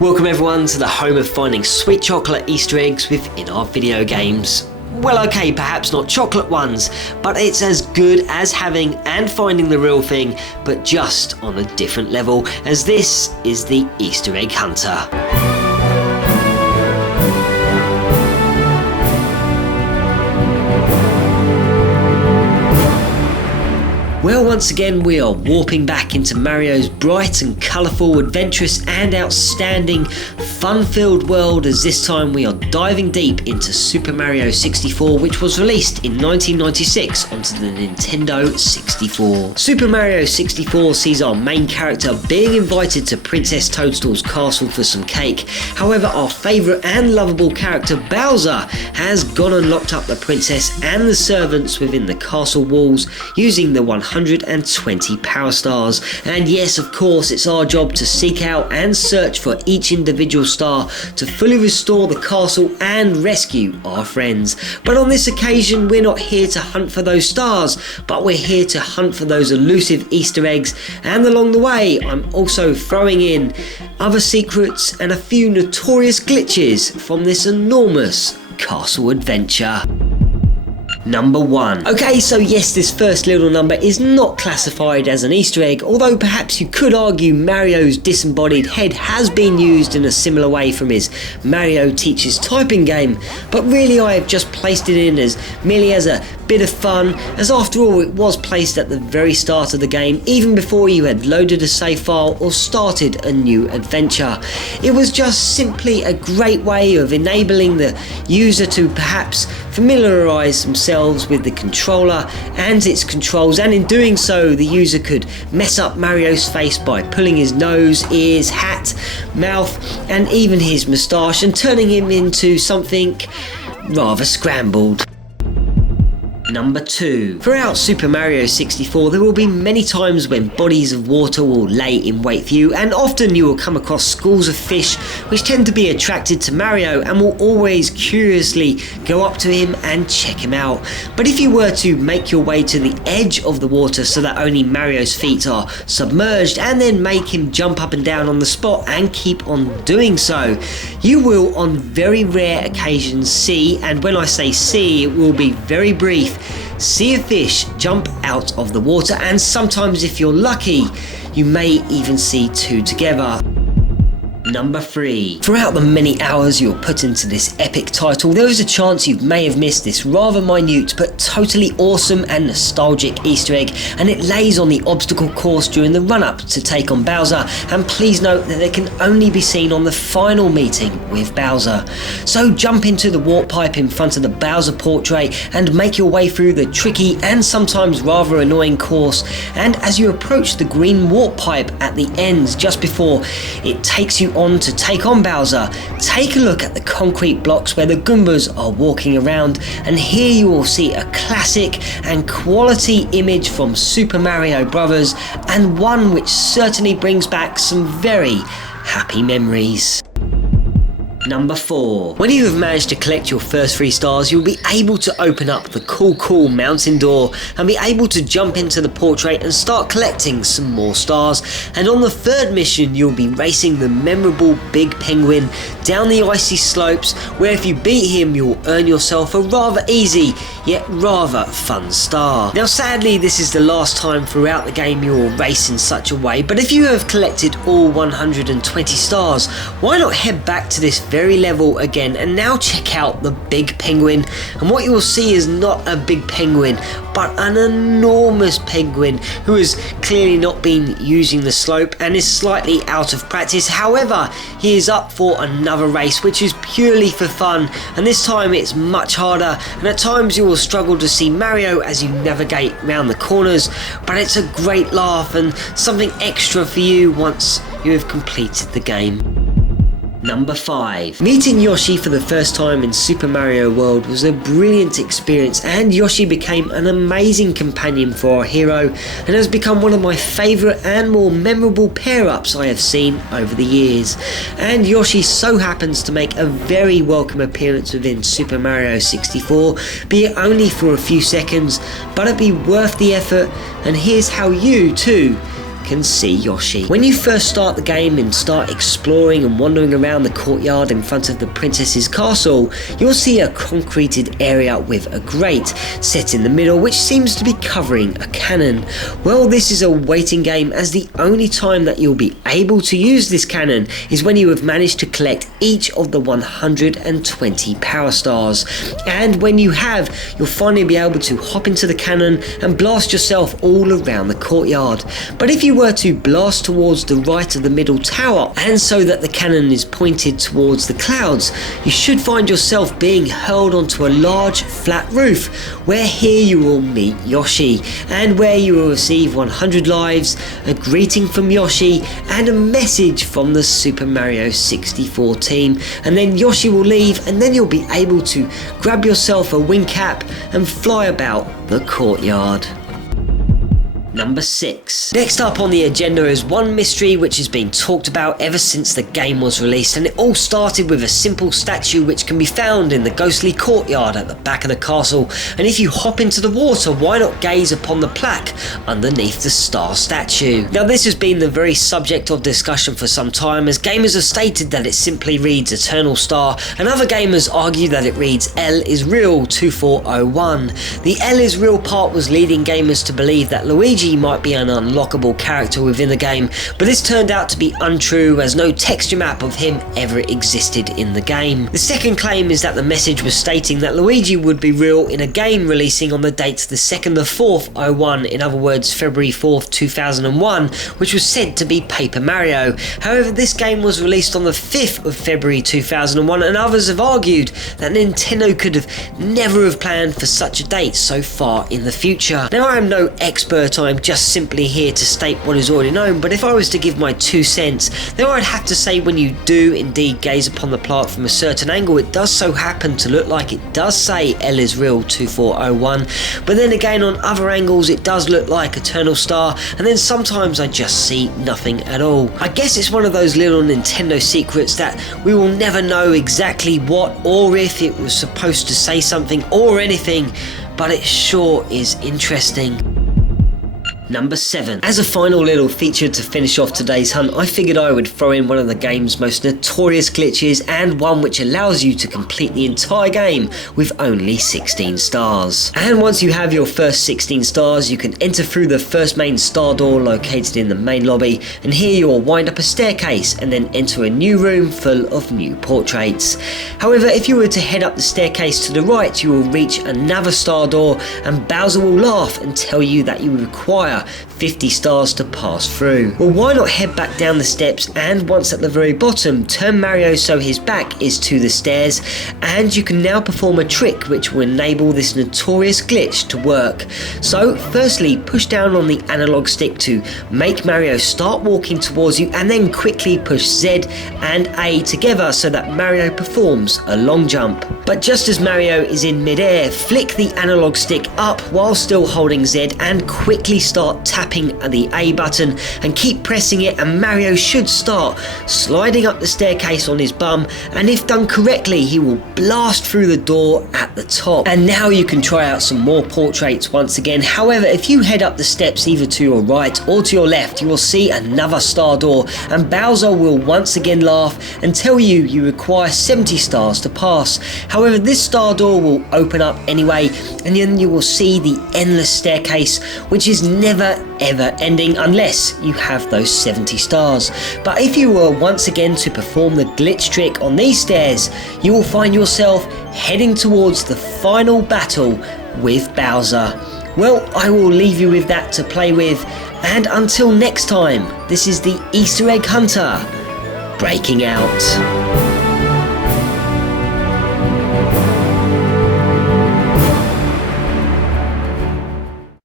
Welcome everyone to the home of finding sweet chocolate Easter eggs within our video games. Well, okay, perhaps not chocolate ones, but it's as good as having and finding the real thing, but just on a different level, as this is the Easter egg hunter. Well, once again we are warping back into Mario's bright and colourful, adventurous and outstanding fun-filled world, as this time we are diving deep into Super Mario 64, which was released in 1996 onto the Nintendo 64. Super Mario 64 sees our main character being invited to Princess Toadstool's castle for some cake. However, our favourite and lovable character Bowser has gone and locked up the princess and the servants within the castle walls using the 120 power stars. And yes, of course, it's our job to seek out and search for each individual star to fully restore the castle and rescue our friends. But on this occasion, we're not here to hunt for those stars, but we're here to hunt for those elusive Easter eggs. And along the way, I'm also throwing in other secrets and a few notorious glitches from this enormous castle adventure. Number 1. Okay, so yes, this first little number is not classified as an Easter egg, although perhaps you could argue Mario's disembodied head has been used in a similar way from his Mario Teaches Typing game, but really I have just placed it in as merely as a bit of fun, as after all it was placed at the very start of the game, even before you had loaded a save file or started a new adventure. It was just simply a great way of enabling the user to perhaps familiarise themselves with the controller and its controls, and in doing so the user could mess up Mario's face by pulling his nose, ears, hat, mouth and even his moustache and turning him into something rather scrambled. Number 2. Throughout Super Mario 64 there will be many times when bodies of water will lay in wait for you, and often you will come across schools of fish which tend to be attracted to Mario and will always curiously go up to him and check him out. But if you were to make your way to the edge of the water so that only Mario's feet are submerged and then make him jump up and down on the spot and keep on doing so, you will on very rare occasions see, and when I say see it will be very brief, see a fish jump out of the water, and sometimes if you're lucky you may even see two together. Number 3. Throughout the many hours you'll put into this epic title, there is a chance you may have missed this rather minute but totally awesome and nostalgic Easter egg, and it lays on the obstacle course during the run-up to take on Bowser, and please note that they can only be seen on the final meeting with Bowser. So jump into the warp pipe in front of the Bowser portrait and make your way through the tricky and sometimes rather annoying course, and as you approach the green warp pipe at the ends just before it takes you on to take on Bowser, take a look at the concrete blocks where the Goombas are walking around, and here you will see a classic and quality image from Super Mario Bros, and one which certainly brings back some very happy memories. Number 4. When you have managed to collect your first 3 stars, you'll be able to open up the cool mountain door and be able to jump into the portrait and start collecting some more stars. And on the 3rd mission you'll be racing the memorable Big Penguin down the icy slopes, where if you beat him you'll earn yourself a rather easy yet rather fun star. Now sadly this is the last time throughout the game you will race in such a way, but if you have collected all 120 stars, why not head back to this very level again and now check out the Big Penguin. And what you will see is not a big penguin but an enormous penguin who has clearly not been using the slope and is slightly out of practice. However, he is up for another race which is purely for fun, and this time it's much harder, and at times you will struggle to see Mario as you navigate around the corners, but it's a great laugh and something extra for you once you have completed the game. Number 5. Meeting Yoshi for the first time in Super Mario World was a brilliant experience, and Yoshi became an amazing companion for our hero and has become one of my favourite and more memorable pair-ups I have seen over the years. And Yoshi so happens to make a very welcome appearance within Super Mario 64, be it only for a few seconds, but it'd be worth the effort, and here's how you too can see Yoshi. When you first start the game and start exploring and wandering around the courtyard in front of the princess's castle, you'll see a concreted area with a grate set in the middle which seems to be covering a cannon. Well, this is a waiting game, as the only time that you'll be able to use this cannon is when you have managed to collect each of the 120 power stars. And when you have, you'll finally be able to hop into the cannon and blast yourself all around the courtyard. But if you were to blast towards the right of the middle tower, and so that the cannon is pointed towards the clouds, you should find yourself being hurled onto a large flat roof, where here you will meet Yoshi, and where you will receive 100 lives, a greeting from Yoshi, and a message from the Super Mario 64 team. And then Yoshi will leave, and then you'll be able to grab yourself a wing cap and fly about the courtyard. Number 6. Next up on the agenda is one mystery which has been talked about ever since the game was released, and it all started with a simple statue which can be found in the ghostly courtyard at the back of the castle. And if you hop into the water, why not gaze upon the plaque underneath the star statue? Now, this has been the very subject of discussion for some time, as gamers have stated that it simply reads Eternal Star, and other gamers argue that it reads L is real 2401. The L is real part was leading gamers to believe that Luigi might be an unlockable character within the game, but this turned out to be untrue, as no texture map of him ever existed in the game. The second claim is that the message was stating that Luigi would be real in a game releasing on the date the 2nd of 4th 01, in other words February 4th 2001, which was said to be Paper Mario. However, this game was released on the 5th of February 2001, and others have argued that Nintendo could have never have planned for such a date so far in the future. Now, I am no expert, I'm just simply here to state what is already known, but if I was to give my 2 cents, then I'd have to say when you do indeed gaze upon the plaque from a certain angle, it does so happen to look like it does say L is real 2401, but then again on other angles it does look like Eternal Star, and then sometimes I just see nothing at all. I guess it's one of those little Nintendo secrets that we will never know exactly what or if it was supposed to say something or anything, but it sure is interesting. Number 7. As a final little feature to finish off today's hunt, I figured I would throw in one of the game's most notorious glitches, and one which allows you to complete the entire game with only 16 stars. And once you have your first 16 stars, you can enter through the first main star door located in the main lobby, and here you will wind up a staircase and then enter a new room full of new portraits. However, if you were to head up the staircase to the right, you will reach another star door, and Bowser will laugh and tell you that you require 50 stars to pass through. Well, why not head back down the steps, and once at the very bottom, turn Mario so his back is to the stairs, and you can now perform a trick which will enable this notorious glitch to work. So firstly, push down on the analog stick to make Mario start walking towards you, and then quickly push Z and A together so that Mario performs a long jump. But just as Mario is in mid-air, flick the analog stick up while still holding Z and quickly start tapping the A button and keep pressing it, and Mario should start sliding up the staircase on his bum, and if done correctly he will blast through the door at the top. And now you can try out some more portraits once again. However, if you head up the steps either to your right or to your left, you will see another star door, and Bowser will once again laugh and tell you you require 70 stars to pass. However, this star door will open up anyway, and then you will see the endless staircase, which is never ever ending unless you have those 70 stars. But if you were once again to perform the glitch trick on these stairs, you will find yourself heading towards the final battle with Bowser. Well, I will leave you with that to play with, and until next time, this is the Easter Egg Hunter breaking out.